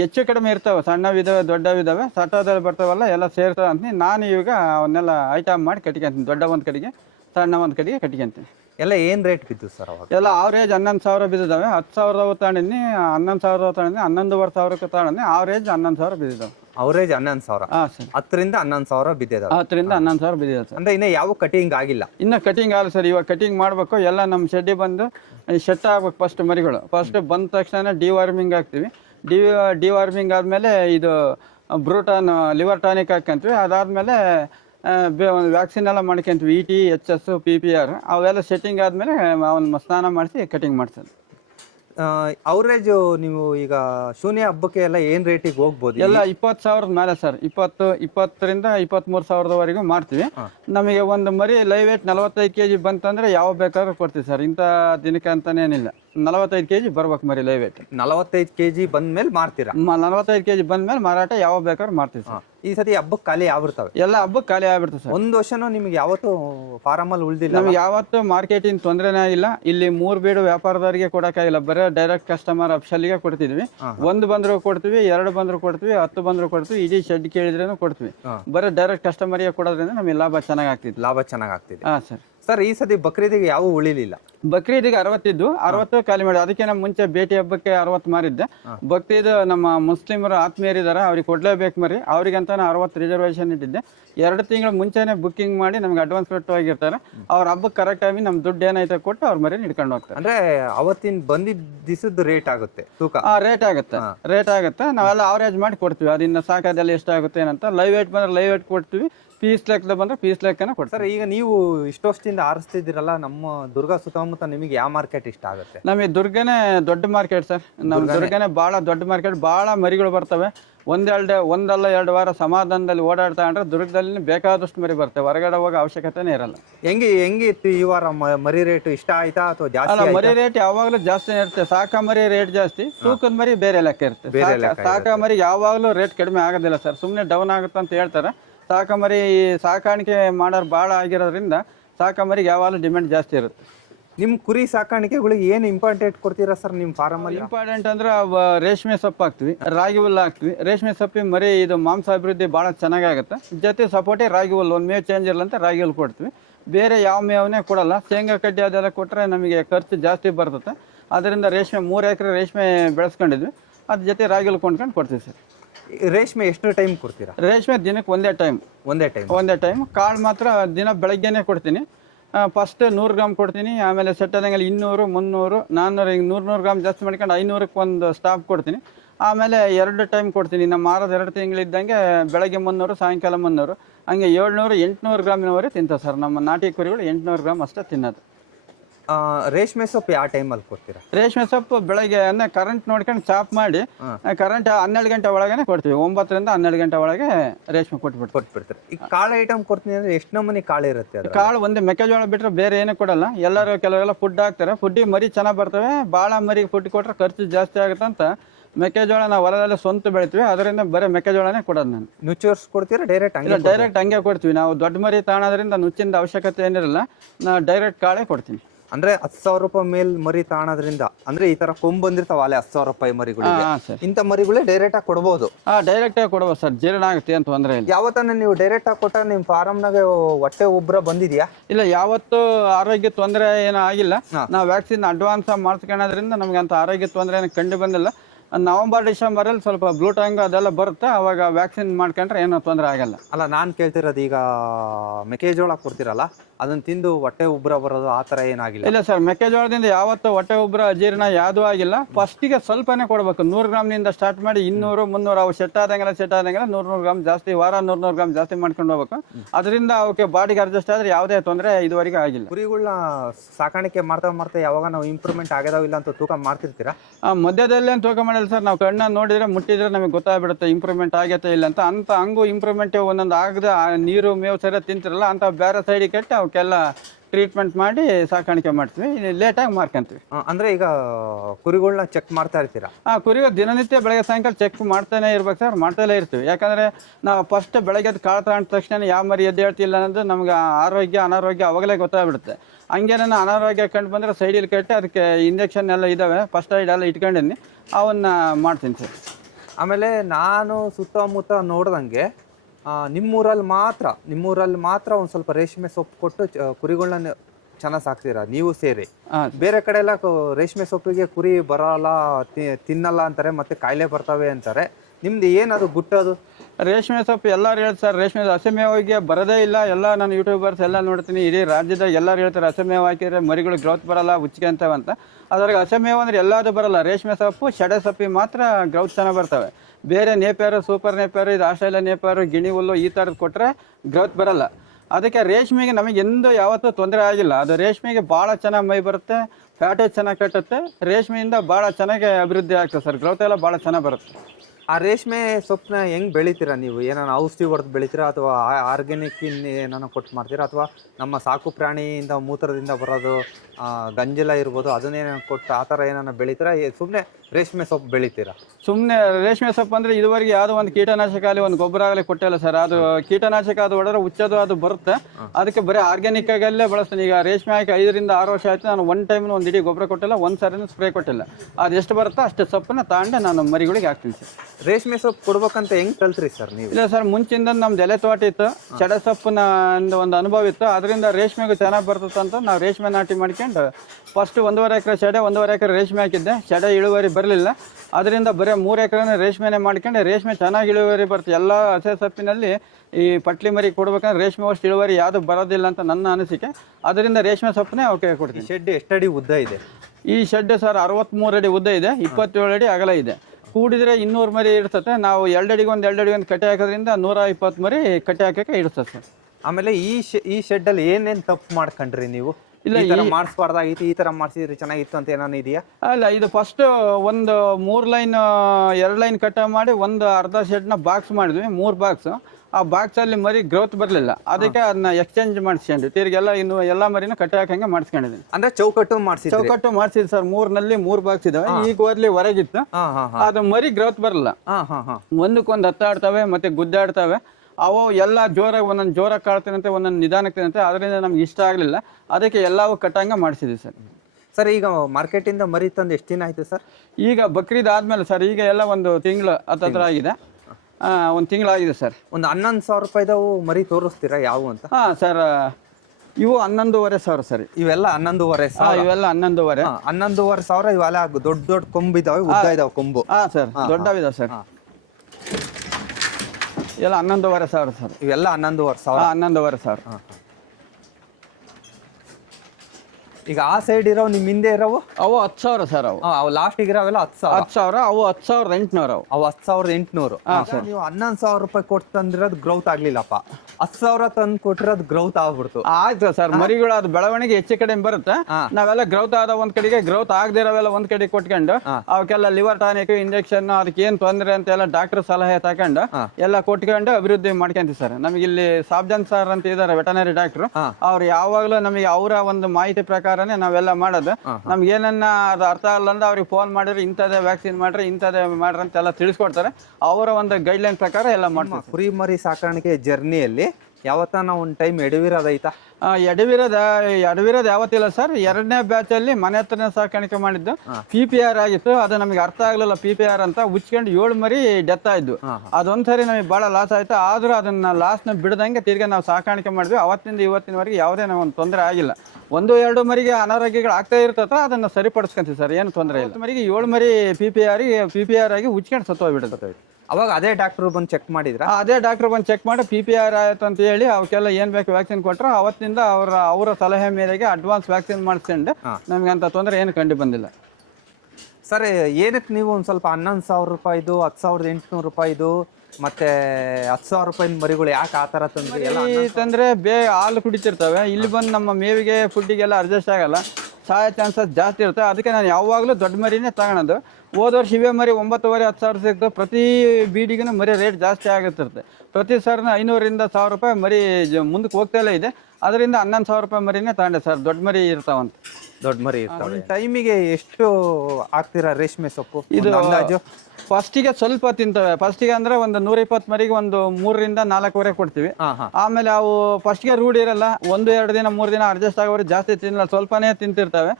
ಹೆಚ್ಚು ಕಡಿಮೆ ಇರ್ತಾವೆ, ಸಣ್ಣವಿದಾವೆ ದೊಡ್ಡವಿದಾವೆ, ಸಟ್ಟದಲ್ಲಿ ಬರ್ತಾವಲ್ಲ ಎಲ್ಲ ಸೇರ್ತಾವೆ ಅಂತೀನಿ. ನಾನು ಈಗ ಅವನ್ನೆಲ್ಲ ಐಟಮ್ ಮಾಡಿ ಕಟ್ಕೊಂತೀನಿ, ದೊಡ್ಡ ಒಂದು ಕಡೆಗೆ ಸಣ್ಣ ಒಂದು ಕಡೆಗೆ ಕಟ್ಕೊಂತೀನಿ. ಎಲ್ಲ ಏನು ರೇಟ್ ಬಿದ್ದು ಸರ್ ಅವಾಗ? ಎಲ್ಲ ಆವ್ರೇಜ್ 11,000 ಬಿದ್ದಿದ್ದಾವೆ. 10,000 ತಗೊಂಡಿನಿ, 11,000 ತಗೊಂಡಿನಿ, 11,500 ತಗೊಂಡಿನಿ, ಆವ್ರೇಜ್ 11,000 ಬಿದ್ದಿದ್ದಾವೆ. ಅವರೇಜ್ 11,000. ಹಾಂ ಸರ್, 10ರಿಂದ 11,000 ಬಿದ್ದಿದ್ದಾವೆ. 10ರಿಂದ 11,000 ಬಿದ್ದಿದೆ ಸರ್. ಅಂದ್ರೆ ಇನ್ನೂ ಯಾವ ಕಟಿಂಗ್ ಆಗಿಲ್ಲ? ಇನ್ನು ಕಟಿಂಗ್ ಆಗಲ್ಲ ಸರ್, ಇವಾಗ ಕಟಿಂಗ್ ಮಾಡಬೇಕು. ಎಲ್ಲ ನಮ್ಮ ಶೆಡ್ಡಿಗೆ ಬಂದು ಶೆಟ್ ಆಗ್ಬೇಕು ಫಸ್ಟ್ ಮರಿಗಳು. ಫಸ್ಟ್ ಬಂದ ತಕ್ಷಣ ಡಿವಾರ್ಮಿಂಗ್ ಹಾಕ್ತೀವಿ. ಡಿವಾರ್ಮಿಂಗ್ ಆದಮೇಲೆ ಇದು ಬ್ರೂಟಾನ್ ಲಿವರ್ ಟಾನಿಕ್ ಹಾಕ್ಕೊಂತೀವಿ. ಅದಾದಮೇಲೆ ಒಂದು ವ್ಯಾಕ್ಸಿನ್ ಎಲ್ಲ ಮಾಡ್ಕೊಂತೀವಿ, ET, HS, PPR ಅವೆಲ್ಲ ಸೆಟ್ಟಿಂಗ್ ಆದಮೇಲೆ ಅವನ್ನ ಸ್ನಾನ ಮಾಡಿಸಿ ಕಟಿಂಗ್ ಮಾಡ್ತಾರೆ. ಅವರೇಜು ನೀವು ಈಗ ಶೂನ್ಯ ಹಬ್ಬಕ್ಕೆ ಎಲ್ಲ ಏನು ರೇಟಿಗೆ ಹೋಗ್ಬೋದು? ಎಲ್ಲ 20,000 ಮೇಲೆ ಸರ್, 20ರಿಂದ 23,000ವರೆಗೂ ಮಾಡ್ತೀವಿ. ನಮಗೆ ಒಂದು ಮರಿ ಲೈವ್ ವೇಟ್ 45 kg ಬಂತಂದ್ರೆ ಯಾವ ಬೇಕಾದ್ರೂ ಕೊಡ್ತೀವಿ ಸರ್. ಇಂಥ ದಿನಕ್ಕೆ ಅಂತನೇನಿಲ್ಲ, 45 kg ಬರ್ಬೇಕು ಮರಿ ಲೈವ್ ವೇಟ್. 45 kg ಬಂದ್ಮೇಲೆ ಮಾರ್ತೀರಾ? 45 kg ಬಂದ್ಮೇಲೆ ಮಾರಾಟ ಯಾವ ಬೇಕಾದ್ರೂ ಮಾಡ್ತೀವಿ ಸರ್. ಈ ಸತಿ ಹಬ್ಬಕ್ಕೆ ಖಾಲಿ ಆಗ್ಬಿಡ್ತವೆ? ಎಲ್ಲ ಹಬ್ಬಕ್ಕೆ ಖಾಲಿ ಆಗ್ಬಿಡ್ತದೆ ಸರ್. ಒಂದು ವರ್ಷನೂ ನಿಮ್ಗೆ ಯಾವತ್ತೂ ಫಾರಮಲ್ಲಿ ಉಳಿದಿಲ್ಲ? ನಮ್ಗೆ ಯಾವತ್ತೂ ಮಾರ್ಕೆಟಿಂಗ್ ತೊಂದರೆನೇ ಇಲ್ಲ. ಇಲ್ಲಿ 3 ಬೀಡು ವ್ಯಾಪಾರದವರಿಗೆ ಕೊಡೋಕ್ಕಾಗಿಲ್ಲ, ಬರೀ ಡೈರೆಕ್ಟ್ ಕಸ್ಟಮರ್ ಅಫ್ಷಲ್ಗೆ ಕೊಡ್ತಿದ್ವಿ. 1 ಬಂದರೂ ಕೊಡ್ತೀವಿ, 2 ಬಂದರೂ ಕೊಡ್ತೀವಿ, 10 ಬಂದರೂ ಕೊಡ್ತೀವಿ, ಇಡೀ ಶೆಡ್ ಕೇಳಿದ್ರೂ ಕೊಡ್ತೀವಿ. ಬರೀ ಡೈರೆಕ್ಟ್ ಕಸ್ಟಮರ್ಗೆ ಕೊಡೋದ್ರಿಂದ ನಮಗೆ ಲಾಭ ಚೆನ್ನಾಗಿ ಆಗ್ತಿತ್ತು. ಲಾಭ ಚೆನ್ನಾಗಿ ಆಗ್ತಿದೆ. ಹಾಂ ಸರ್. ಸರ್, ಈ ಸತಿ ಬಕ್ರೀದಿಗೆ ಯಾವ ಉಳಿಲಿಲ್ಲ? ಬಕ್ರೀದಿಗೆ 60 ಇದ್ದು 60 ಖಾಲಿ ಮಾಡಿ. ಅದಕ್ಕೆ ನಮ್ಮ ಮುಂಚೆ ಭೇಟಿ ಹಬ್ಬಕ್ಕೆ 60 ಮಾರಿದ್ದೆ. ಬಕ್ರೀದ್ ನಮ್ಮ ಮುಸ್ಲಿಮರು ಆತ್ಮೀಯರಿದ್ದಾರೆ, ಅವ್ರಿಗೆ ಕೊಡ್ಲೇಬೇಕು ಮರಿ, ಅವ್ರಿಗಂತ 60 ರಿಸರ್ವೇಷನ್ ಇಟ್ಟಿದ್ದೆ. 2 ತಿಂಗಳ ಮುಂಚೆನೇ ಬುಕ್ಕಿಂಗ್ ಮಾಡಿ ನಮ್ಗೆ ಅಡ್ವಾನ್ಸ್ ಕೊಟ್ಟು ಹೋಗಿರ್ತಾರೆ. ಅವ್ರ ಹಬ್ಬಕ್ಕೆ ಕರೆಕ್ಟ್ ಆಗಿ ನಮ್ಮ ದುಡ್ಡು ಏನೈತೆ ಕೊಟ್ಟು ಅವ್ರ ಮರಿ ಹಿಡ್ಕೊಂಡು ಹೋಗ್ತಾರೆ. ಅಂದ್ರೆ ಅವತ್ತಿನ ಬಂದಿದ್ದ ದಿವಸದ ರೇಟ್ ಆಗುತ್ತೆ ತೂಕ? ರೇಟ್ ಆಗುತ್ತೆ. ನಾವೆಲ್ಲ ಅವರೇಜ್ ಮಾಡಿ ಕೊಡ್ತೀವಿ. ಅದನ್ನ ಸಾಕೋದೆಲ್ಲ ಎಷ್ಟಾಗುತ್ತೆ ಏನಂತ. ಲೈವ್ ವೇಟ್ ಬಂದ್ರೆ ಲೈವ್ ವೇಟ್ ಕೊಡ್ತೀವಿ, ಪೀಸ್ ಲೆಕ್ಕದ ಬಂದ್ರೆ ಪೀಸ್ ಲೆಕ್ಕನ ಕೊಡ್ತಾರೆ. ಸರ್, ಈಗ ನೀವು ಇಷ್ಟೊಷ್ಟಿಂದ ಆರಿಸ್ತಿದ್ದೀರಲ್ಲ, ನಮ್ಮ ದುರ್ಗ ಸುತ್ತಮುತ್ತ ನಿಮಗೆ ಯಾವ ಮಾರ್ಕೆಟ್ ಇಷ್ಟ ಆಗುತ್ತೆ? ನಮಗೆ ದುರ್ಗನೇ ದೊಡ್ಡ ಮಾರ್ಕೆಟ್ ಸರ್. ನಮ್ಮ ದುರ್ಗನೇ ಭಾಳ ದೊಡ್ಡ ಮಾರ್ಕೆಟ್, ಭಾಳ ಮರಿಗಳು ಬರ್ತವೆ. ಒಂದಲ್ಲ 2 ವಾರ ಸಮಾಧಾನದಲ್ಲಿ ಓಡಾಡ್ತಾ ಅಂದ್ರೆ ದುರ್ಗದಲ್ಲಿ ಬೇಕಾದಷ್ಟು ಮರಿ ಬರ್ತವೆ, ಹೊರಗಡೆ ಹೋಗೋ ಅವಶ್ಯಕತೆನೇ ಇರಲ್ಲ. ಹೆಂಗಿತ್ತು ಈ ವಾರ ಮರಿ ರೇಟ್? ಇಷ್ಟ ಆಯ್ತಾ ಅಥವಾ ಜಾಸ್ತಿ? ಅಲ್ಲ, ಮರಿ ರೇಟ್ ಯಾವಾಗಲೂ ಜಾಸ್ತಿನೇ ಇರುತ್ತೆ. ಸಾಕ ಮರಿ ರೇಟ್ ಜಾಸ್ತಿ, ತೂಕದ ಮರಿ ಬೇರೆ ಲೆಕ್ಕ ಇರುತ್ತೆ. ಸಾಕ ಮರಿ ಯಾವಾಗಲೂ ರೇಟ್ ಕಡಿಮೆ ಆಗೋದಿಲ್ಲ ಸರ್, ಸುಮ್ಮನೆ ಡೌನ್ ಆಗುತ್ತೆ ಅಂತ ಹೇಳ್ತಾರೆ. ಸಾಕ ಮರಿ ಸಾಕಾಣಿಕೆ ಮಾಡೋರು ಭಾಳ ಆಗಿರೋದ್ರಿಂದ ಸಾಕ ಮರಿಗೆ ಯಾವಾಗಲೂ ಡಿಮ್ಯಾಂಡ್ ಜಾಸ್ತಿ ಇರುತ್ತೆ. ನಿಮ್ಮ ಕುರಿ ಸಾಕಾಣಿಕೆಗಳಿಗೆ ಏನು ಇಂಪಾರ್ಟೆಂಟ್ ಕೊಡ್ತೀರಾ ಸರ್ ನಿಮ್ಮ ಫಾರಮಲ್ಲಿ? ಇಂಪಾರ್ಟೆಂಟ್ ಅಂದ್ರೆ ರೇಷ್ಮೆ ಸೊಪ್ಪು ಹಾಕ್ತೀವಿ, ರಾಗಿ ಹುಲ್ಲು ಹಾಕ್ತೀವಿ. ರೇಷ್ಮೆ ಸೊಪ್ಪಿ ಮರಿ ಇದು ಮಾಂಸ ಅಭಿವೃದ್ಧಿ ಭಾಳ ಚೆನ್ನಾಗಾಗುತ್ತೆ. ಜೊತೆ ಸಪೋರ್ಟಿ ರಾಗಿ ಹುಲ್ಲು, ಒಂದು ಮೇವು ಚೇಂಜ್ ಇರಲ್ಲ ಅಂತ ರಾಗಿ ಹುಲ್ಲು ಕೊಡ್ತೀವಿ. ಬೇರೆ ಯಾವ ಮೇವನೇ ಕೊಡಲ್ಲ. ಶೇಂಗಾ ಕಡ್ಡಿ ಅದೆಲ್ಲ ಕೊಟ್ಟರೆ ನಮಗೆ ಖರ್ಚು ಜಾಸ್ತಿ ಬರ್ತದೆ. ಅದರಿಂದ ರೇಷ್ಮೆ 3 ಎಕರೆ ರೇಷ್ಮೆ ಬೆಳೆಸ್ಕೊಂಡಿದ್ವಿ, ಅದ್ರ ಜೊತೆ ರಾಗಿ ಹುಲ್ಲು ಕೊಂಡ್ಕೊಂಡು ಕೊಡ್ತೀವಿ ಸರ್. ರೇಷ್ಮೆ ಎಷ್ಟು ಟೈಮ್ ಕೊಡ್ತೀರಾ? ರೇಷ್ಮೆ ದಿನಕ್ಕೆ ಒಂದೇ ಟೈಮ್. ಕಾಳು ಮಾತ್ರ ದಿನ ಬೆಳಗ್ಗೆನೇ ಕೊಡ್ತೀನಿ. ಫಸ್ಟ್ 100 ಗ್ರಾಮ್ ಕೊಡ್ತೀನಿ, ಆಮೇಲೆ ಸೆಟ್ ಆದಂಗೆಲ್ಲ 200, 300, 400, ಈಗ 100 ಗ್ರಾಮ್ ಜಾಸ್ತಿ ಮಾಡ್ಕೊಂಡು 500ಕ್ಕೆ ಒಂದು ಸ್ಟಾಪ್ ಕೊಡ್ತೀನಿ. ಆಮೇಲೆ 2 ಟೈಮ್ ಕೊಡ್ತೀನಿ. ನಮ್ಮ ಮಾರದ 2 ತಿಂಗಳಿದ್ದಂಗೆ ಬೆಳಗ್ಗೆ 300, ಸಾಯಂಕಾಲ 300, ಹಂಗೆ 700, 800 ಗ್ರಾಮಿನವರೆಗೆ ತಿಂತಾರೆ ಸರ್. ನಮ್ಮ ನಾಟಿ ಕುರಿಗಳು 800 ಗ್ರಾಮ್ ಅಷ್ಟೇ ತಿನ್ನೋದು. ರೇಷ್ಮೆ ಸೊಪ್ಪು ಯಾವ ಟೈಮಲ್ಲಿ ಕೊಡ್ತೀರಾ? ರೇಷ್ಮೆ ಸೊಪ್ಪು ಬೆಳಗ್ಗೆ ಕರೆಂಟ್ ನೋಡ್ಕೊಂಡು ಚಾಪ್ ಮಾಡಿ ಕರೆಂಟ್ 12 ಗಂಟೆ ಒಳಗೇ ಕೊಡ್ತೀವಿ. 9ರಿಂದ 12 ಗಂಟೆ ಒಳಗೆ ರೇಷ್ಮೆ ಕೊಟ್ಬಿಡ್ತಾರೆ. ಈಗ ಕಾಳು ಐಟಮ್ ಕೊಡ್ತೀನಿ ಅಂದರೆ ಎಷ್ಟು ನಮೂನಿ ಕಾಳು ಇರುತ್ತೆ? ಕಾಳು ಒಂದೇ ಮೆಕ್ಕೆಜೋಳ ಬಿಟ್ಟರೆ ಬೇರೆ ಏನೂ ಕೊಡಲ್ಲ. ಕೆಲವರೆಲ್ಲ ಫುಡ್ ಹಾಕ್ತಾರೆ. ಫುಡ್ಡಿಗೆ ಮರಿ ಚೆನ್ನಾಗಿ ಬರ್ತವೆ. ಭಾಳ ಮರಿಗೆ ಫುಡ್ ಕೊಟ್ಟರೆ ಖರ್ಚು ಜಾಸ್ತಿ ಆಗುತ್ತೆ ಅಂತ ಮೆಕ್ಕೆಜೋಳ ನಾವು ಹೊಲದಲ್ಲೇ ಸ್ವಂತ ಬೆಳಿತೀವಿ, ಅದರಿಂದ ಬರೀ ಮೆಕ್ಕೆಜೋಳನೇ ಕೊಡೋದು. ನಾನು ನುಚ್ಚೋರ್ಸ್ ಕೊಡ್ತೀರಾ? ಡೈರೆಕ್ಟ್ ಹಂಗೆ ಕೊಡ್ತೀವಿ. ನಾವು ದೊಡ್ಡ ಮರಿ ತಾಣೋದ್ರಿಂದ ನುಚ್ಚಿಂದ ಅವಶ್ಯಕತೆ ಏನಿರಲ್ಲ, ನಾವು ಡೈರೆಕ್ಟ್ ಕಾಳೇ ಕೊಡ್ತೀನಿ. ಅಂದ್ರೆ 10,000 ರೂಪಾಯಿ ಮೇಲ್ ಮರಿ ತಾಣದ್ರಿಂದ, ಅಂದ್ರೆ ಈ ತರ ಕೊಂಬ್ ಬಂದಿರ್ತಾವಲ್ಲ 10,000 ರೂಪಾಯಿ ಮರಿಗಳಿಗೆ, ಇಂಥ ಮರಿಗಳೇ ಡೈರೆಕ್ಟ್ ಆಗಿ ಕೊಡ್ಬೋದು? ಡೈರೆಕ್ಟ್ ಆಗಿ ಕೊಡ್ಬೋದು ಸರ್, ಜೀರ್ಣ ಆಗುತ್ತೆ ಅಂತ ತೊಂದರೆ ಇಲ್ಲ. ಯಾವತ್ತನ್ನ ನೀವು ಡೈರೆಕ್ಟ್ ಆಗಿ ಕೊಟ್ಟ ನಿಮ್ಮ ಫಾರಮ್ನಾಗ ಹೊಟ್ಟೆ ಉಬ್ರ ಬಂದಿದ್ಯಾ? ಇಲ್ಲ, ಯಾವತ್ತು ಆರೋಗ್ಯ ತೊಂದರೆ ಏನೂ ಆಗಿಲ್ಲ. ನಾವು ವ್ಯಾಕ್ಸಿನ್ ಅಡ್ವಾನ್ಸ್ ಮಾಡಿಸ್ಕೊಳ್ಳೋದ್ರಿಂದ ನಮ್ಗೆ ಅಂತ ಆರೋಗ್ಯ ತೊಂದರೆ ಏನು ಕಂಡು ಬಂದಿಲ್ಲ. ನವಂಬರ್ ಡಿಸೆಂಬರಲ್ಲಿ ಸ್ವಲ್ಪ ಬ್ಲೂಟಾಂಗ್ ಅದೆಲ್ಲ ಬರುತ್ತೆ, ಅವಾಗ ವ್ಯಾಕ್ಸಿನ್ ಮಾಡ್ಕೊಂಡ್ರೆ ಏನೋ ತೊಂದರೆ ಆಗಲ್ಲ. ಅಲ್ಲ, ನಾನು ಕೇಳ್ತಿರೋದು ಈಗ ಮೆಕ್ಕೆಜೋಳ ಕೊಡ್ತೀರಲ್ಲ, ಅದನ್ನ ತಿಂದು ಹೊಟ್ಟೆ ಉಬ್ರ ಬರೋದು ಆ ಥರ ಏನಾಗಿಲ್ಲ? ಇಲ್ಲ ಸರ್, ಮೆಕ್ಕೆಜೋಳದಿಂದ ಯಾವತ್ತು ಹೊಟ್ಟೆ ಉಬ್ರ ಅಜೀರ್ಣ ಯಾವುದೂ ಆಗಿಲ್ಲ. ಫಸ್ಟಿಗೆ ಸ್ವಲ್ಪನೇ ಕೊಡಬೇಕು, 100 ಗ್ರಾಮ್ನಿಂದ ಸ್ಟಾರ್ಟ್ ಮಾಡಿ 200, 300 ಅವು ಸೆಟ್ ಆದಂಗೆಲ್ಲ 100 ಗ್ರಾಮ್ ಜಾಸ್ತಿ, ವಾರ 100 ಗ್ರಾಮ್ ಜಾಸ್ತಿ ಮಾಡ್ಕೊಂಡು ಹೋಗ್ಬೇಕು. ಅದರಿಂದ ಅವಕ್ಕೆ ಬಾಡಿಗೆ ಅಡ್ಜಸ್ಟ್ ಆದರೆ ಯಾವುದೇ ತೊಂದರೆ ಇದುವರೆಗೂ ಆಗಿಲ್ಲ. ಕುರಿಗಳನ್ನ ಸಾಕಾಣಿಕೆ ಮಾಡ್ತಾ ಯಾವಾಗ ನಾವು ಇಂಪ್ರೂವ್ಮೆಂಟ್ ಆಗ್ಯದಾವಿಲ್ಲ ಅಂತ ತೂಕ ಮಾಡ್ತಿರ್ತೀರಾ? ಮಧ್ಯದಲ್ಲಿ ತೂಕ ಮಾಡಿಲ್ಲ ಸರ್, ನಾವು ಕಣ್ಣ ನೋಡಿದ್ರೆ ಮುಟ್ಟಿದ್ರೆ ನಮಗೆ ಗೊತ್ತಾಗ್ಬಿಡುತ್ತೆ ಇಂಪ್ರೂವ್ಮೆಂಟ್ ಆಗೈತೆ ಇಲ್ಲ ಅಂತ. ಹಂಗೂ ಇಂಪ್ರೂವ್ಮೆಂಟ್ ಒಂದೊಂದು ಆಗದೆ ನೀರು ಮೇವು ಸರಿಯಾಗಿ ತಿಂತಿರಲ್ಲ ಅಂತ ಬೇರೆ ಸೈಡಿಗೆ ಕಟ್ಟಿ ಅವಕ್ಕೆಲ್ಲ ಟ್ರೀಟ್ಮೆಂಟ್ ಮಾಡಿ ಸಾಕಾಣಿಕೆ ಮಾಡ್ತೀವಿ. ಲೇಟಾಗಿ ಮಾರ್ಕೊಂತೀವಿ. ಅಂದರೆ ಈಗ ಕುರಿಗಳನ್ನ ಚೆಕ್ ಮಾಡ್ತಾ ಇರ್ತೀರಾ? ಕುರಿಗಳು ದಿನನಿತ್ಯ ಬೆಳಗ್ಗೆ ಸಾಯಂಕಾಲ ಚೆಕ್ ಮಾಡ್ತಾನೆ ಇರ್ಬೇಕು ಸರ್, ಮಾಡ್ತಲೇ ಇರ್ತೀವಿ. ಯಾಕಂದರೆ ನಾವು ಫಸ್ಟ್ ಬೆಳಗ್ಗೆ ಕಾಳು ತಗೊಂಡ ತಕ್ಷಣ ಯಾವ ಮರಿ ಎದ್ದು ಹೇಳ್ತಿಲ್ಲ ಅನ್ನೋದು ನಮ್ಗೆ ಆರೋಗ್ಯ ಅನಾರೋಗ್ಯ ಅವಾಗಲೇ ಗೊತ್ತಾಗ್ಬಿಡುತ್ತೆ. ಹಂಗೆ ನಾನು ಅನಾರೋಗ್ಯ ಕಂಡು ಬಂದರೆ ಸೈಡಿಲ್ಲಿ ಕಟ್ಟಿ ಅದಕ್ಕೆ ಇಂಜೆಕ್ಷನ್ ಎಲ್ಲ ಇದ್ದಾವೆ, ಫಸ್ಟ್ ಏಡ್ ಎಲ್ಲ ಇಟ್ಕೊಂಡಿನಿ, ಅವನ್ನ ಮಾಡ್ತೀನಿ ಸರ್. ಆಮೇಲೆ ನಾನು ಸುತ್ತಮುತ್ತ ನೋಡ್ದಂಗೆ ನಿಮ್ಮೂರಲ್ಲಿ ಮಾತ್ರ ಒಂದು ಸ್ವಲ್ಪ ರೇಷ್ಮೆ ಸೊಪ್ಪು ಕೊಟ್ಟು ಕುರಿಗಳನ್ನ ಚೆನ್ನಾಗಿ ಸಾಕ್ತೀರಾ ನೀವು ಸೇರಿ. ಬೇರೆ ಕಡೆ ಎಲ್ಲ ರೇಷ್ಮೆ ಸೊಪ್ಪಿಗೆ ಕುರಿ ಬರಲ್ಲ, ತಿನ್ನಲ್ಲ ಅಂತಾರೆ, ಮತ್ತೆ ಕಾಯಿಲೆ ಬರ್ತವೆ ಅಂತಾರೆ. ನಿಮ್ದು ಏನದು ಗುಟ್ಟದು? ರೇಷ್ಮೆ ಸೊಪ್ಪು ಎಲ್ಲರೂ ಹೇಳ್ತಾರೆ ರೇಷ್ಮೆ ಹಸಿಮೇವಿಗೆ ಬರೋದೇ ಇಲ್ಲ. ಎಲ್ಲ ನಾನು ಯೂಟ್ಯೂಬರ್ಸ್ ಎಲ್ಲ ನೋಡ್ತೀನಿ, ಇಡೀ ರಾಜ್ಯದಾಗ ಎಲ್ಲರೂ ಹೇಳ್ತಾರೆ ಹಸಿಮೇವು ಹಾಕಿದ್ರೆ ಮರಿಗಳು ಗ್ರೌತ್ ಬರಲ್ಲ, ಉಚ್ಕೊಂತವೆ ಅಂತ. ಅದ್ರಾಗ ಹಸಿಮೇವು ಅಂದ್ರೆ ಎಲ್ಲದೂ ಬರಲ್ಲ. ರೇಷ್ಮೆ ಸೊಪ್ಪು ಶೆಡೆ ಸೊಪ್ಪಿಗೆ ಮಾತ್ರ ಗ್ರೌತ್ ಚೆನ್ನಾಗಿ ಬರ್ತವೆ. ಬೇರೆ ನೇಪಿಯರು, ಸೂಪರ್ ನೇಪಿಯರು, ಇದು ಆಸ್ಟ್ರೇಲಿಯಾ ನೇಪಿಯರು, ಗಿಣಿ ಹುಲ್ಲು ಈ ಥರದ್ದು ಕೊಟ್ಟರೆ ಗ್ರೌತ್ ಬರಲ್ಲ. ಅದಕ್ಕೆ ರೇಷ್ಮೆಗೆ ನಮಗೆ ಎಂದೂ ಯಾವತ್ತೂ ತೊಂದರೆ ಆಗಿಲ್ಲ. ಅದು ರೇಷ್ಮೆಗೆ ಭಾಳ ಚೆನ್ನಾಗಿ ಮೈ ಬರುತ್ತೆ, ಫ್ಯಾಟೇಜ್ ಚೆನ್ನಾಗಿ ಕಟ್ಟುತ್ತೆ, ರೇಷ್ಮೆಯಿಂದ ಭಾಳ ಚೆನ್ನಾಗಿ ಅಭಿವೃದ್ಧಿ ಆಗ್ತದೆ ಸರ್. ಗ್ರೌತ್ ಎಲ್ಲ ಭಾಳ ಚೆನ್ನಾಗಿ ಬರುತ್ತೆ. ಆ ರೇಷ್ಮೆ ಸೊಪ್ಪನ್ನ ಹೆಂಗೆ ಬೆಳಿತೀರಾ ನೀವು? ಏನಾನ ಔಷಧಿ ಹೊಡೆದು ಬೆಳಿತೀರಾ ಅಥವಾ ಆರ್ಗ್ಯಾನಿಕ್ ಏನಾನ ಕೊಟ್ಟು ಮಾಡ್ತೀರಾ, ಅಥವಾ ನಮ್ಮ ಸಾಕು ಪ್ರಾಣಿಯಿಂದ ಮೂತ್ರದಿಂದ ಬರೋದು ಗಂಜಲ ಇರ್ಬೋದು ಅದನ್ನೇನೋ ಕೊಟ್ಟು ಆ ಥರ ಏನಾನ ಬೆಳಿತೀರಾ, ಸುಮ್ಮನೆ ರೇಷ್ಮೆ ಸೊಪ್ಪು ಬೆಳಿತೀರಾ? ಸುಮ್ಮನೆ ರೇಷ್ಮೆ ಸೊಪ್ಪು ಅಂದರೆ ಇದುವರೆಗೆ ಯಾವುದೋ ಒಂದು ಕೀಟನಾಶಕ ಆಗಲಿ ಒಂದು ಗೊಬ್ಬರ ಆಗಲಿ ಕೊಟ್ಟಿಲ್ಲ ಸರ್. ಅದು ಕೀಟನಾಶಕ ಅದು ಹೊಡೆದ್ರೆ ಹುಚ್ಚೋದು ಅದು ಬರುತ್ತೆ. ಅದಕ್ಕೆ ಬರೀ ಆರ್ಗ್ಯಾನಿಕ್ ಆಗಲ್ಲೇ ಬಳಸ್ತೀನಿ. ಈಗ ರೇಷ್ಮೆ ಹಾಕಿ 5 ರಿಂದ 6 ವರ್ಷ ಆಯಿತು, ನಾನು ಒನ್ ಟೈಮ್ ಒಂದು ಇಡೀ ಗೊಬ್ಬರ ಕೊಟ್ಟಿಲ್ಲ, ಒಂದು ಸಾರಿನೂ ಸ್ಪ್ರೇ ಕೊಟ್ಟಿಲ್ಲ. ಅದು ಎಷ್ಟು ಬರುತ್ತೋ ಅಷ್ಟು ಸೊಪ್ಪನ್ನ ತಗೊಂಡು ನಾನು ಮರಿಗಳಿಗೆ ಹಾಕ್ತೀನಿ ಸರ್. ರೇಷ್ಮೆ ಸೊಪ್ಪು ಕೊಡ್ಬೇಕಂತ ಹೆಂಗೆ ಕಲ್ತ್ರಿ ಸರ್ ನೀವು? ಇಲ್ಲ ಸರ್, ಮುಂಚಿಂದ ನಮ್ದು ಎಲೆ ತೋಟ ಇತ್ತು, ಶೆಡೆ ಸೊಪ್ಪಿನ ಒಂದು ಅನುಭವ ಇತ್ತು. ಅದರಿಂದ ರೇಷ್ಮೆಗೂ ಚೆನ್ನಾಗಿ ಬರ್ತದೆ ಅಂತ ನಾವು ರೇಷ್ಮೆ ನಾಟಿ ಮಾಡ್ಕೊಂಡು ಫಸ್ಟ್ 1.5 ಎಕರೆ ಶೆಡೆ, 1.5 ಎಕರೆ ರೇಷ್ಮೆ ಹಾಕಿದ್ದೆ. ಶೆಡೆ ಇಳುವರಿ ಬರಲಿಲ್ಲ, ಅದರಿಂದ ಬರೀ 3 ಎಕರೆನೇ ರೇಷ್ಮೆನೇ ಮಾಡ್ಕೊಂಡು ರೇಷ್ಮೆ ಚೆನ್ನಾಗಿ ಇಳುವರಿ ಬರುತ್ತೆ. ಎಲ್ಲ ಹಸೆ ಸೊಪ್ಪಿನಲ್ಲಿ ಈ ಪಟ್ಲಿ ಮರಿ ಕೊಡ್ಬೇಕಂದ್ರೆ ರೇಷ್ಮೆ ಅಷ್ಟು ಇಳುವರಿ ಯಾವುದು ಬರೋದಿಲ್ಲ ಅಂತ ನನ್ನ ಅನಿಸಿಕೆ. ಅದರಿಂದ ರೇಷ್ಮೆ ಸೊಪ್ಪನ್ನೇ ಅವಕ್ಕೆ ಕೊಡ್ತೀನಿ. ಶೆಡ್ ಎಷ್ಟು ಅಡಿ ಉದ್ದ ಇದೆ? ಈ ಶೆಡ್ ಸರ್ 63 ಅಡಿ ಉದ್ದ ಇದೆ, 27 ಅಡಿ ಅಗಲ ಇದೆ. ಕೂಡಿದ್ರೆ 200 ಮರಿ ಇರ್ತದೆ. ನಾವು 2 ಅಡಿಗೆ ಒಂದು ಕಟ್ಟೆ ಹಾಕೋದ್ರಿಂದ 120 ಮರಿ ಕಟ್ಟೆ ಹಾಕೋಕೆ ಇರ್ತದೆ ಸರ್. ಆಮೇಲೆ ಈ ಶೆಡ್ಡಲ್ಲಿ ಏನೇನು ತಪ್ಪು ಮಾಡ್ಕೊಂಡ್ರಿ ನೀವು? ಇಲ್ಲ, ಈ ಥರ ಮಾಡಿಸ್ಬಾರ್ದಾಗಿತ್ತು, ಈ ಥರ ಮಾಡಿಸಿದ್ರೆ ಚೆನ್ನಾಗಿತ್ತು ಅಂತ ಏನಾನ ಇದೆಯಾ? ಅಲ್ಲ, ಇದು ಫಸ್ಟ್ ಒಂದು 3 ಲೈನ್ 2 ಲೈನ್ ಕಟ್ ಮಾಡಿ ಒಂದು ಅರ್ಧ ಶೆಡ್ನ ಬಾಕ್ಸ್ ಮಾಡಿದ್ವಿ, 3 ಬಾಕ್ಸ್. ಆ ಬಾಕ್ಸಲ್ಲಿ ಮರಿ ಗ್ರೋತ್ ಬರಲಿಲ್ಲ, ಅದಕ್ಕೆ ಅದನ್ನ ಎಕ್ಸ್ಚೇಂಜ್ ಮಾಡಿಸ್ಕೊಂಡ್ವಿ. ತಿರ್ಗೆಲ್ಲ ಇನ್ನು ಎಲ್ಲ ಮರಿನ ಕಟ್ಟೆ ಹಾಕಂಗೆ ಮಾಡಿಸ್ಕೊಂಡಿದ್ದೀನಿ. ಅಂದ್ರೆ ಚೌಕಟ್ಟು ಮಾಡಿಸಿದ್ದು ಸರ್. 3ನಲ್ಲಿ 3 ಬಾಕ್ಸ್ ಇದಾವೆ. ಈಗ ಓದ್ಲಿ ಹೊರಗಿತ್ತು, ಅದು ಮರಿ ಗ್ರೋತ್ ಬರಲ್ಲ. ಒಂದಕ್ಕೊಂದು ಹತ್ತಾಡ್ತವೆ ಮತ್ತೆ ಗುದ್ದಾಡ್ತವೆ. ಅವು ಎಲ್ಲ ಜೋರಾಗಿ ಒಂದೊಂದು ಜೋರಾಗಿ ಕಾಳ್ತೀನಂತೆ, ಒಂದೊಂದು ನಿಧಾನಕ್ಕೆ ತಿನ್ನಂತೆ. ಅದರಿಂದ ನಮ್ಗೆ ಇಷ್ಟ ಆಗಲಿಲ್ಲ, ಅದಕ್ಕೆ ಎಲ್ಲವೂ ಕಟ್ಟಂಗೆ ಮಾಡಿಸಿದ್ವಿ ಸರ್. ಸರ್, ಈಗ ಮಾರ್ಕೆಟಿಂದ ಮರಿ ತಂದು ಎಷ್ಟು ದಿನ ಆಯಿತು ಸರ್? ಈಗ ಬಕ್ರೀದ್ ಆದಮೇಲೆ ಸರ್, ಈಗ ಎಲ್ಲ ಒಂದು ತಿಂಗಳು ಹತ್ತಿರ ಆಗಿದೆ. ಒಂದು ತಿಂಗಳಾಗಿದೆ ಸರ್. ಒಂದು 11,000 ರೂಪಾಯಿದವು ಮರಿ ತೋರಿಸ್ತೀರಾ ಯಾವುವು ಅಂತ? ಹಾಂ ಸರ್, ಇವು 11,500 ಸರ್. ಇವೆಲ್ಲ 11,500? ಇವೆಲ್ಲ 11,500. 11,500 ಇವೆಲ್ಲ ದೊಡ್ಡ ಕೊಂಬು ಇದಾವೆ, ಉದ್ದ ಇದಾವೆ ಕೊಂಬು? ಹಾಂ ಸರ್, ದೊಡ್ಡವಿದಾವೆ ಸರ್. ಎಲ್ಲ 11,500 ಸರ್. ಇವೆಲ್ಲ 11,500? 11,500. ಈಗ ಆ ಸೈಡ್ ಇರೋ ನಿಮ್ಮ ಹಿಂದೆ ಇರೋವು ಅವು 10,000 ಸರ್. ಅವು ಲಾಸ್ಟಿಗೆ ಇರೋವೆಲ್ಲ 10,000. ಅವು 10,800. ಅವು 10,800. ನೀವು 11,000 ರೂಪಾಯಿ ಕೊಟ್ಟು ತಂದಿರೋದು ಗ್ರೌತ್ ಆಗ್ಲಿಲ್ಲಪ್ಪ, 10,000 ತಂದು ಕೊಟ್ಟಿರೋದು ಗ್ರೌತ್ ಆಗ್ಬಿಡ್ತು. ಆಯ್ತು ಸರ್, ಮರಿಗಳು ಅದು ಬೆಳವಣಿಗೆ ಹೆಚ್ಚು ಕಡೆ ಬರುತ್ತೆ. ನಾವೆಲ್ಲ ಗ್ರೌತ್ ಆದ ಒಂದ್ ಕಡೆಗೆ, ಗ್ರೌತ್ ಆಗದೆ ಇರೋವೆಲ್ಲ ಒಂದ್ ಕಡೆ ಕೊಟ್ಕೊಂಡು ಅವಕ್ಕೆಲ್ಲ ಲಿವರ್ ಟಾನಿಕ್ ಇಂಜೆಕ್ಷನ್, ಅದಕ್ಕೆ ಏನ್ ತೊಂದರೆ ಅಂತ ಎಲ್ಲ ಡಾಕ್ಟರ್ ಸಲಹೆ ತಕೊಂಡು ಎಲ್ಲ ಕೊಟ್ಕೊಂಡು ಅಭಿವೃದ್ಧಿ ಮಾಡ್ಕೊಂತೀವಿ ಸರ್. ನಮಗೆ ಇಲ್ಲಿ ಸಾಬ್ಜಾನ್ ಸರ್ ಅಂತ ಇದಾರೆ, ವೆಟನರಿ ಡಾಕ್ಟರ್. ಅವ್ರು ಯಾವಾಗಲೂ ನಮಗೆ ಅವರ ಒಂದು ಮಾಹಿತಿ ಪ್ರಕಾರ ನಾವೆಲ್ಲ ಮಾಡೋದು. ನಮ್ಗೆ ಏನನ್ನ ಅದು ಅರ್ಥ ಆಗಲ್ಲ ಅಂದ್ರೆ ಅವ್ರಿಗೆ ಫೋನ್ ಮಾಡಿದ್ರೆ ಇಂಥದೇ ವ್ಯಾಕ್ಸಿನ್ ಮಾಡ್ರಿ, ಇಂಥದೇ ಮಾಡ್ರಿ ಅಂತ ಎಲ್ಲ ತಿಳಿಸ್ಕೊಡ್ತಾರೆ. ಅವರ ಒಂದು ಗೈಡ್ಲೈನ್ ಪ್ರಕಾರ ಎಲ್ಲ ಮಾಡ್ತೀವಿ. ಕುರಿ ಮರಿ ಸಾಕಾಣಿಕೆ ಜರ್ನಿಯಲ್ಲಿ ಯಾವತ್ತಾನ ಒಂದು ಟೈಮ್ ಎಡವಿರೋದೈತಾ? ಎಡವಿರೋದು ಯಾವತ್ತಿಲ್ಲ ಸರ್. 2ನೇ ಬ್ಯಾಚಲ್ಲಿ ಮನೆ ಹತ್ರನೇ ಸಾಕಾಣಿಕೆ ಮಾಡಿದ್ದು. PPR ಆಗಿತ್ತು, ಅದು ನಮಗೆ ಅರ್ಥ ಆಗಲಿಲ್ಲ. PPR ಅಂತ ಉಚ್ಕೊಂಡು 7 ಮರಿ ಡೆತ್ ಆಯ್ತು. ಅದೊಂದ್ಸರಿ ನಮಗೆ ಭಾಳ ಲಾಸ್ ಆಯ್ತು. ಆದ್ರೂ ಅದನ್ನ ಲಾಸ್ನ ಬಿಡದಂಗೆ ತಿರ್ಗಿ ನಾವು ಸಾಕಾಣಿಕೆ ಮಾಡಿದ್ವಿ. ಅವತ್ತಿಂದ ಇವತ್ತಿನವರೆಗೆ ಯಾವುದೇ ಒಂದು ತೊಂದರೆ ಆಗಿಲ್ಲ. 1-2 ಮರಿಗೆ ಅನಾರೋಗ್ಯಗಳು ಆಗ್ತಾ ಇರ್ತದೆ, ಅದನ್ನ ಸರಿಪಡಿಸ್ಕೊಂತೀವಿ ಸರ್, ಏನು ತೊಂದರೆ ಇಲ್ಲ. ಮರಿಗೆ 7 ಮರಿ PPR ಆಗಿ ಉಚ್ಕೊಂಡು ಸತ್ತೋಗ್ಬಿಡುತ್ತೆ. ಅವಾಗ ಅದೇ ಡಾಕ್ಟರ್ ಬಂದು ಚೆಕ್ ಮಾಡಿದ್ರ? ಅದೇ ಡಾಕ್ಟರ್ ಬಂದು ಚೆಕ್ ಮಾಡಿ PPR ಆಯ್ತು ಅಂತ ಹೇಳಿ ಅವಕ್ಕೆಲ್ಲ ಏನು ಬೇಕು ವ್ಯಾಕ್ಸಿನ್ ಕೊಟ್ಟರು. ಅವತ್ತಿನಿಂದ ಅವರ ಸಲಹೆ ಮೇರೆಗೆ ಅಡ್ವಾನ್ಸ್ ವ್ಯಾಕ್ಸಿನ್ ಮಾಡಿಸ್ಕೊಂಡು ನಮ್ಗೆ ಅಂತ ತೊಂದರೆ ಏನು ಕಂಡು ಬಂದಿಲ್ಲ ಸರ್. ಏನಕ್ಕೆ ನೀವು ಒಂದು ಸ್ವಲ್ಪ 11,000 ರೂಪಾಯಿದು, 10,800 ರೂಪಾಯಿದು ಮತ್ತೆ 10,000 ರೂಪಾಯಿನ ಮರಿಗಳು ಯಾಕೆ ಆ ಥರ ತಂದ್ರೆ ಹಾಲು ಕುಡಿತಿರ್ತವೆ, ಇಲ್ಲಿ ಬಂದು ನಮ್ಮ ಮೇವಿಗೆ ಫುಡ್ಡಿಗೆಲ್ಲ ಅಡ್ಜಸ್ಟ್ ಆಗಲ್ಲ, ಸಾಯೋ ಚಾನ್ಸಸ್ ಜಾಸ್ತಿ ಇರುತ್ತೆ. ಅದಕ್ಕೆ ನಾನು ಯಾವಾಗಲೂ ದೊಡ್ಡ ಮರಿನೇ ತಗೊಳೋದು. ಹೋದ ವರ್ಷ ಇವೇ ಮರಿ 9,500-10,000 ಸಿಗ್ತದೆ. ಪ್ರತಿ ಬೀಡಿಗೂ ಮರಿ ರೇಟ್ ಜಾಸ್ತಿ ಆಗುತ್ತಿರುತ್ತೆ. ಪ್ರತಿ ಸರ್ನ 500ರಿಂದ 1,000 ರೂಪಾಯಿ ಮರಿ ಮುಂದಕ್ಕೆ ಹೋಗ್ತಾಲೇ ಇದೆ. ಅದರಿಂದ 11,000 ರೂಪಾಯಿ ಮರಿನೇ ತಗೊಂಡೆ ಸರ್. ದೊಡ್ಡ ಮರಿ ಇರ್ತಾವಂತ. ದೊಡ್ಡ ಮರಿ ಇರ್ತಾವೆ. ಟೈಮಿಗೆ ಎಷ್ಟು ಹಾಕ್ತೀರಾ ರೇಷ್ಮೆ ಸೊಪ್ಪು? ಇದು ಅಂದಾಜು ಫಸ್ಟಿಗೆ ಸ್ವಲ್ಪ ತಿಂತವೆ. ಫಸ್ಟಿಗೆ ಅಂದ್ರೆ ಒಂದು 120 ಮರಿಗೆ ಒಂದು 3ರಿಂದ 4 ಕೊಡ್ತೀವಿ. ಆಮೇಲೆ ಅವು ಫಸ್ಟ್ಗೆ ರೂಢಿ ಇರಲ್ಲ, 1-2 ದಿನ 3 ದಿನ ಅಡ್ಜಸ್ಟ್ ಆಗೋರು ಜಾಸ್ತಿ ತಿನ್ನಲ್ಲ, ಸ್ವಲ್ಪನೇ ತಿಂತಿರ್ತವೆ.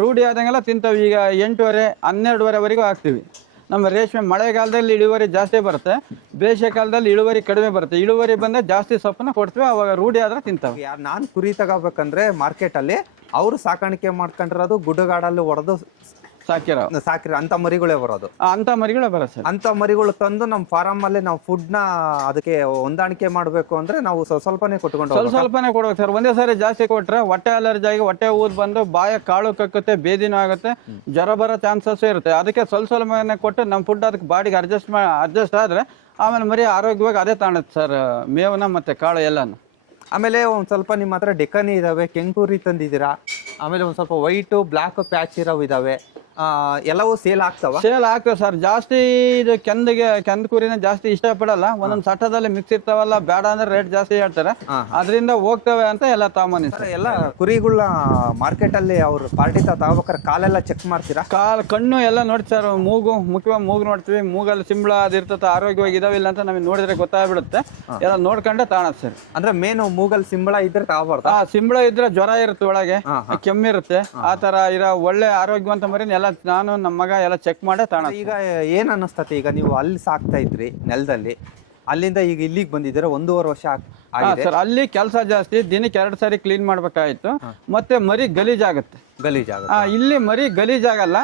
ರೂಢಿ ಆದಂಗೆಲ್ಲ ತಿಂತವೆ. ಈಗ 8:30, 12:30ವರೆಗೂ ಹಾಕ್ತೀವಿ. ನಮ್ಮ ರೇಷ್ಮೆ ಮಳೆಗಾಲದಲ್ಲಿ ಇಳುವರಿ ಜಾಸ್ತಿ ಬರುತ್ತೆ, ಬೇಸಿಗೆ ಕಾಲದಲ್ಲಿ ಇಳುವರಿ ಕಡಿಮೆ ಬರುತ್ತೆ. ಇಳುವರಿ ಬಂದರೆ ಜಾಸ್ತಿ ಸೊಪ್ಪನ್ನ ಕೊಡ್ತೀವಿ, ಅವಾಗ ರೂಢಿ ಆದ್ರೆ ತಿಂತಾವೆ. ನಾನು ಕುರಿ ತಗೋಬೇಕಂದ್ರೆ ಮಾರ್ಕೆಟಲ್ಲಿ ಅವರು ಸಾಕಾಣಿಕೆ ಮಾಡ್ಕೊಂಡಿರೋದು ಗುಡ್ಡಗಾಡಲ್ಲಿ ಹೊಡೆದು ಸಾಕಿರೋ ಅಂತ ಮರಿಗಳೇ ಬರೋದು. ಅಂಥ ಮರಿಗಳೇ ಬರುತ್ತೆ ಸರ್. ಅಂತ ಮರಿಗಳು ತಂದು ನಮ್ಮ ಫಾರಮ್ ಅಲ್ಲಿ ನಾವು ಫುಡ್ನ ಅದಕ್ಕೆ ಹೊಂದಾಣಿಕೆ ಮಾಡಬೇಕು ಅಂದ್ರೆ ನಾವು ಸ್ವಲ್ಪನೇ ಕೊಟ್ಕೊಂಡು ಸ್ವಲ್ಪನೇ ಕೊಡ್ಬೇಕು ಸರ್. ಒಂದೇ ಸಾರಿ ಜಾಸ್ತಿ ಕೊಟ್ರೆ ಹೊಟ್ಟೆ ಅಲರ್ಜಿ ಆಗಿ ಹೊಟ್ಟೆ ಊದ್ ಬಂದು ಬಾಯ ಕಾಳು ಕಕ್ಕುತ್ತೆ, ಬೇದಿನೂ ಆಗುತ್ತೆ, ಜ್ವರ ಬರೋ ಚಾನ್ಸಸ್ ಇರುತ್ತೆ. ಅದಕ್ಕೆ ಸ್ವಲ್ಪನೇ ಕೊಟ್ಟು ನಮ್ಮ ಫುಡ್ ಅದಕ್ಕೆ ಬಾಡಿಗೆ ಅಡ್ಜಸ್ಟ್ ಆದರೆ ಆಮೇಲೆ ಮರಿ ಆರೋಗ್ಯವಾಗಿ ಅದೇ ತಾಣುತ್ತೆ ಸರ್, ಮೇವನ ಮತ್ತು ಕಾಳು ಎಲ್ಲನೂ. ಆಮೇಲೆ ಒಂದು ಸ್ವಲ್ಪ ನಿಮ್ಮ ಹತ್ರ ಡೆಕ್ಕನಿ ಇದಾವೆ, ಕೆಂಕೂರಿ ತಂದಿದ್ದೀರಾ, ಆಮೇಲೆ ಒಂದು ಸ್ವಲ್ಪ ವೈಟು ಬ್ಲ್ಯಾಕ್ ಪ್ಯಾಚ್ ಇರೋವು ಇದಾವೆ, ಎಲ್ಲವೂ ಸೇಲ್ ಆಗ್ತಾವ? ಸೇಲ್ ಆಗ್ತವೆ ಸರ್. ಜಾಸ್ತಿ ಇದು ಕೆಂದ ಕುರಿನ ಜಾಸ್ತಿ ಇಷ್ಟಪಡಲ್ಲ, ಒಂದೊಂದು ಸಟ್ಟದಲ್ಲಿ ಮಿಕ್ಸ್ ಇರ್ತಾವಲ್ಲ, ಬೇಡ ಅಂದ್ರೆ ರೇಟ್ ಜಾಸ್ತಿ ಹೇಳ್ತಾರೆ, ಅದರಿಂದ ಹೋಗ್ತವೆ ಅಂತ ಎಲ್ಲ ತಾಮನಿ ಸರ್. ಎಲ್ಲ ಕುರಿಗಳನ್ನ ಮಾರ್ಕೆಟಲ್ಲಿ ಅವ್ರು ಪಾರ್ಟಿ ತಗೋಬೇಕಾದ್ರೆ ಕಾಲೆಲ್ಲ ಚೆಕ್ ಮಾಡ್ತೀರಾ? ಕಣ್ಣು ಎಲ್ಲ ನೋಡಿ ಸರ್, ಮುಖ್ಯವಾಗಿ ಮೂಗು ನೋಡ್ತೀವಿ, ಮೂಗಲ್ಲಿ ಸಿಂಬಳ ಅದಿರ್ತದೆ, ಆರೋಗ್ಯವಾಗಿ ಇದಾವಿಲ್ಲ ಅಂತ ನಮಗೆ ನೋಡಿದ್ರೆ ಗೊತ್ತಾಗ್ಬಿಡುತ್ತೆ, ಎಲ್ಲ ನೋಡ್ಕೊಂಡೆ ತಾಣತ್ ಸರ್. ಅಂದ್ರೆ ಮೇನು ಮೂಗಲ್ಲಿ ಸಿಂಬಳ ಇದ್ರೆ ತಗೋಬಾರ್ದು? ಸಿಂಬಳ ಇದ್ರೆ ಜ್ವರ ಇರುತ್ತೆ, ಒಳಗೆ ಕೆಮ್ಮಿರುತ್ತೆ, ಆ ತರ ಇರೋ ಒಳ್ಳೆ ಆರೋಗ್ಯವಂತ ಮರಿನ ಎಲ್ಲ ನಾನು ನಮ್ಮ ಮಗ ಎಲ್ಲ ಚೆಕ್ ಮಾಡೇ ತಾಣ. ಈಗ ಏನ್ ಅನ್ನಿಸ್ತತೆ, ಈಗ ನೀವು ಅಲ್ಲಿ ಸಾಕ್ತಾ ಇದ್ರಿ ನೆಲದಲ್ಲಿ, ಅಲ್ಲಿಂದ ಈಗ ಇಲ್ಲಿಗೆ ಬಂದಿದ್ದೀರಾ, 1.5 ವರ್ಷ ಆಗಿದೆ ಸರ್. ಅಲ್ಲಿ ಕೆಲಸ ಜಾಸ್ತಿ, ದಿನಕ್ಕೆ 2 ಸಾರಿ ಕ್ಲೀನ್ ಮಾಡ್ಬೇಕಾಯ್ತು, ಮತ್ತೆ ಮರಿ ಗಲೀಜಾಗುತ್ತೆ. ಇಲ್ಲಿ ಮರಿ ಗಲೀಜಾಗಲ್ಲ,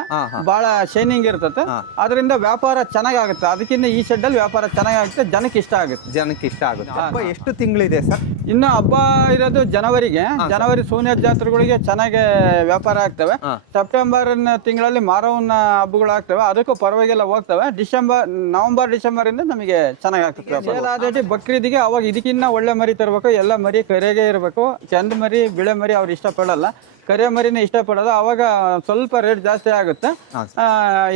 ಬಹಳ ಶೈನಿಂಗ್ ಇರ್ತದೆ, ಅದರಿಂದ ವ್ಯಾಪಾರ ಚೆನ್ನಾಗುತ್ತೆ. ಅದಕ್ಕಿಂತ ಈ ಶೆಡ್ ಅಲ್ಲಿ ವ್ಯಾಪಾರ ಚೆನ್ನಾಗುತ್ತೆ, ಜನಕ್ಕೆ ಇಷ್ಟ ಆಗುತ್ತೆ. ಹಬ್ಬ ಎಷ್ಟು ತಿಂಗಳಿದೆ ಸರ್? ಇನ್ನು ಹಬ್ಬ ಇರೋದು ಜನವರಿ ಸೋನಿಯಾ ಜಾತ್ರೆಗಳಿಗೆ ಚೆನ್ನಾಗಿ ವ್ಯಾಪಾರ ಆಗ್ತವೆ. ಸೆಪ್ಟೆಂಬರ್ ತಿಂಗಳಲ್ಲಿ ಮಾರವನ್ನ ಹಬ್ಬಗಳು ಆಗ್ತವೆ, ಅದಕ್ಕೂ ಪರವಾಗಿಲ್ಲ ಹೋಗ್ತವೆ. ನವೆಂಬರ್ ಡಿಸೆಂಬರ್ ಇಂದ ನಮಗೆ ಚೆನ್ನಾಗಿ ಆಗ್ತದೆ. ಬಕ್ರೀದಿಗೆ ಅವಾಗ ಇದಕ್ಕಿನ್ನ ಒಳ್ಳೆ ಮರಿ ತರಬೇಕು, ಎಲ್ಲ ಮರಿ ಕರೆಗೆ ಇರಬೇಕು. ಚಂದ ಮರಿ ಬಿಳೆ ಮರಿ ಅವ್ರು ಇಷ್ಟಪಡಲ್ಲ, ಕರೆ ಮರಿನೇ ಇಷ್ಟಪಡೋದು, ಅವಾಗ ಸ್ವಲ್ಪ ರೇಟ್ ಜಾಸ್ತಿ ಆಗುತ್ತೆ.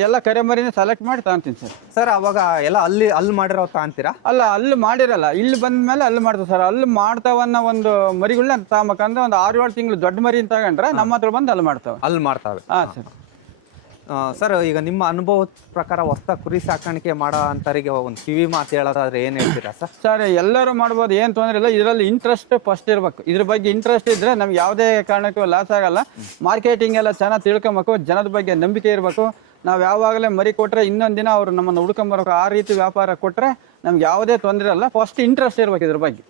ಎಲ್ಲ ಕರೆ ಮರಿನೇ ಸೆಲೆಕ್ಟ್ ಮಾಡಿ ತಗೊಂತೀನಿ ಸರ್. ಅವಾಗ ಎಲ್ಲ ಅಲ್ಲಿ ಮಾಡಿರೋ ತಗೊಂತೀರಾ? ಅಲ್ಲ, ಅಲ್ಲಿ ಮಾಡಿರಲ್ಲ, ಇಲ್ಲಿ ಬಂದ ಮೇಲೆ ಅಲ್ಲಿ ಮಾಡ್ತೀವಿ ಸರ್. ಅಲ್ಲಿ ಮಾಡ್ತಾವನ್ನ ಒಂದು ಮರಿಗಳನ್ನ ತಗೊಂಬೇಕಂದ್ರೆ ಒಂದು 6-7 ತಿಂಗಳು ದೊಡ್ಡ ಮರಿ ತಗೊಂಡ್ರೆ ನಮ್ಮ ಹತ್ರ ಬಂದು ಅಲ್ಲಿ ಮಾಡ್ತಾವೆ. ಹಾಂ ಸರ್. ಸರ್, ಈಗ ನಿಮ್ಮ ಅನುಭವದ ಪ್ರಕಾರ ಹೊಸ ಕುರಿ ಸಾಕಾಣಿಕೆ ಮಾಡೋ ಅಂಥವರಿಗೆ ಒಂದು ಕಿವಿ ಮಾತು ಹೇಳೋದಾದ್ರೆ ಏನು ಹೇಳ್ತೀರಾ ಸರ್? ಸರ್, ಎಲ್ಲರೂ ಮಾಡ್ಬೋದು, ಏನು ತೊಂದರೆ ಇಲ್ಲ. ಇದರಲ್ಲಿ ಇಂಟ್ರೆಸ್ಟ್ ಫಸ್ಟ್ ಇರಬೇಕು. ಇದ್ರ ಬಗ್ಗೆ ಇಂಟ್ರೆಸ್ಟ್ ಇದ್ದರೆ ನಮ್ಗೆ ಯಾವುದೇ ಕಾರಣಕ್ಕೂ ಲಾಸ್ ಆಗಲ್ಲ. ಮಾರ್ಕೆಟಿಂಗ್ ಎಲ್ಲ ಚೆನ್ನಾಗಿ ತಿಳ್ಕೊಬೇಕು, ಜನದ ಬಗ್ಗೆ ನಂಬಿಕೆ ಇರಬೇಕು. ನಾವು ಯಾವಾಗಲೇ ಮರಿ ಕೊಟ್ಟರೆ ಇನ್ನೊಂದು ದಿನ ಅವರು ನಮ್ಮನ್ನು ಹುಡ್ಕೊಂಬರ್ಬೇಕು, ಆ ರೀತಿ ವ್ಯಾಪಾರ ಕೊಟ್ಟರೆ ನಮ್ಗೆ ಯಾವುದೇ ತೊಂದರೆ ಇಲ್ಲ. ಫಸ್ಟ್ ಇಂಟ್ರೆಸ್ಟ್ ಇರಬೇಕು ಇದ್ರ ಬಗ್ಗೆ.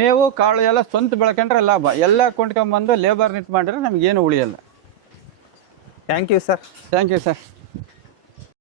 ಮೇವು ಕಾಳು ಎಲ್ಲ ಸ್ವಂತ ಬೆಳ್ಕೊಂಡ್ರೆ ಲಾಭ, ಎಲ್ಲ ಕೊಂಡ್ಕೊಂಬಂದು ಲೇಬರ್ ನಿಟ್ ಮಾಡಿದ್ರೆ ನಮಗೇನು ಉಳಿಯಲ್ಲ. Thank you sir.